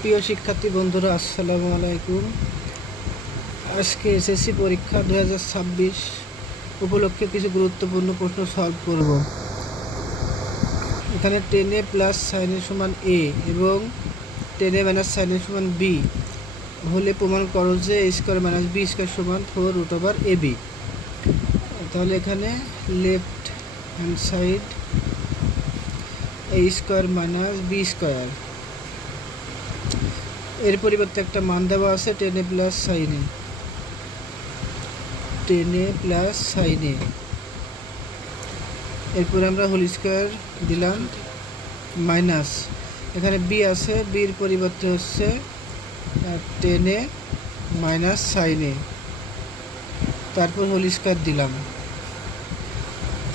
প্রিয় শিক্ষার্থী বন্ধুরা, আসসালামু আলাইকুম। আজকে এসএসসি পরীক্ষা 2026 উপলক্ষে কিছু গুরুত্বপূর্ণ প্রশ্ন সলভ করব। এখানে 10a প্লাস সাইনের সমান a এবং 10a মাইনাস সাইনের সমান b হলে প্রমাণ করো যে a square minus b square সমান 4√ab। তাহলে এখানে left hand side a square minus b square, এর পরিবর্তে একটা মান দেওয়া আছে 10a প্লাস সাইনে, 10a প্লাস সাইনে, এরপরে আমরা হোল স্কোয়ার দিলাম মাইনাস, এখানে বি আছে, বির পরিবর্তে হচ্ছে 10a মাইনাস সাইনে, তারপর হোল স্কোয়ার দিলাম।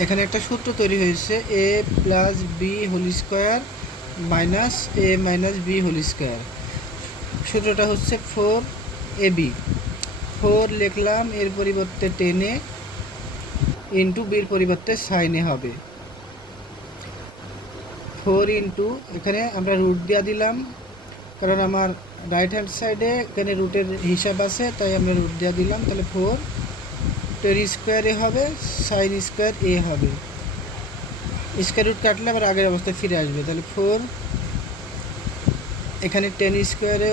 এখানে একটা সূত্র তৈরি হয়েছে a plus B whole square minus a minus B whole square. সূত্রটা হচ্ছে 4ab, 4 লিখলাম, এর পরিবর্তে 10a ইন্টু বির পরিবর্তে সাইনে হবে 4 ইন্টু, এখানে আমরা রুট দেওয়া দিলাম কারণ আমার রাইট হ্যান্ড সাইডে এখানে রুটের হিসাব আছে, তাই আমরা রুট দেওয়া দিলাম। তাহলে 4 10 স্কোয়ার এ হবে, সাইন স্কোয়ার এ হবে, স্কোয়ার রুট কাটলে আবার আগের অবস্থায় ফিরে আসবে। তাহলে 4 এখানে 10 স্কোয়ারে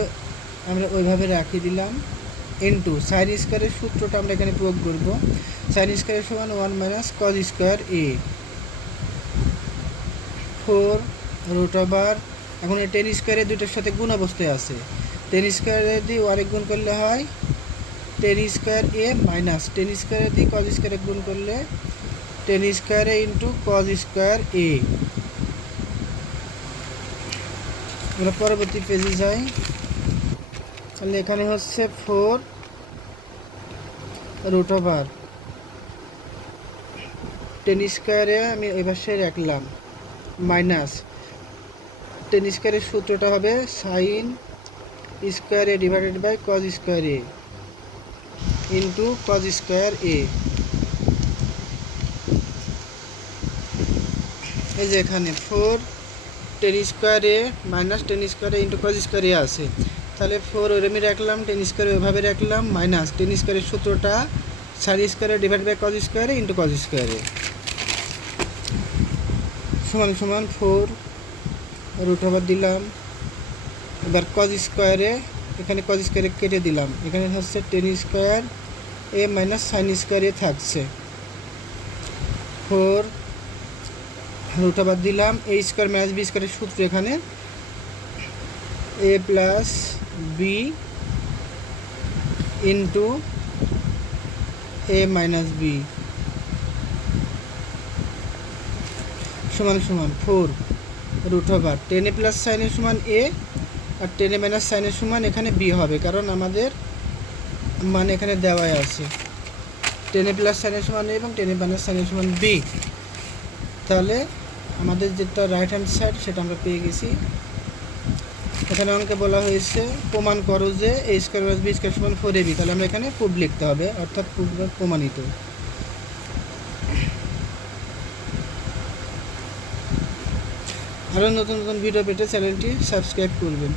আমরা ওইভাবে রাখিয়ে দিলাম ইন্টু সাইন স্কোয়ারের সূত্রটা আমরা এখানে প্রয়োগ করব। সাইন স্কোয়ারের সমান 1 মাইনাস কজ স্কোয়ার এ, 4√, এখন এই 10 স্কোয়ারের দুইটার সাথে গুণ অবস্থায় আছে, 10 স্কোয়ারে দিয়ে আরেক গুণ করলে হয় 10 স্কোয়ার এ মাইনাস 10 স্কোয়ারে দিয়ে কজ স্কোয়ারে গুণ করলে 10 স্কোয়ারে ইন্টু কজ স্কোয়ার এ। আমরা পরবর্তী পেজে যাই। তাহলে এখানে হচ্ছে 4√, 10 স্কোয়ারে আমি এই পাশে রাখলাম মাইনাস 10 স্কোয়ারের সূত্রটা হবে sine square A divided by cos square A into cos square A. এই যে এখানে 4 10 square A minus 10 square A into cos square A আছে, তাহলে 4 ওরমই রাখলাম, 10 স্কোয়ার ওইভাবে রাখলাম, মাইনাস 10 স্কোয়ারের সূত্রটা sine square A divide by cos square A into cos square A সমান সমান 4√, দিলাম। এবার কজ স্কোয়ারে, এখানে কজ স্কোয়ারে কেটে দিলাম, এখানে হচ্ছে 10 square A minus sine square এ থাকছে, 4√, দিলাম। a স্কোয়ার মাইনাস বি স্কোয়ারের সূত্র এখানে a plus B into a minus B সমান সমান 4√, 10a প্লাস সাইনের সমান a আর 10a মাইনাস সাইনের সমান এখানে b হবে, কারণ আমাদের মানে এখানে দেওয়াই আছে 10a প্লাস সাইনের সমান a এবং 10a মাইনাস সাইনের সমান b। তাহলে আমাদের যেটা রাইট হ্যান্ড সাইড সেটা আমরা পেয়ে গেছি। এখানে অঙ্কে বলা হয়েছে প্রমাণ করো যে a square plus b square সমান 4ab, তাহলে আমরা এখানে প্রুফ লিখতে হবে, অর্থাৎ প্রমাণিত। আরও নতুন নতুন ভিডিও পেতে চ্যানেলটি সাবস্ক্রাইব করবেন।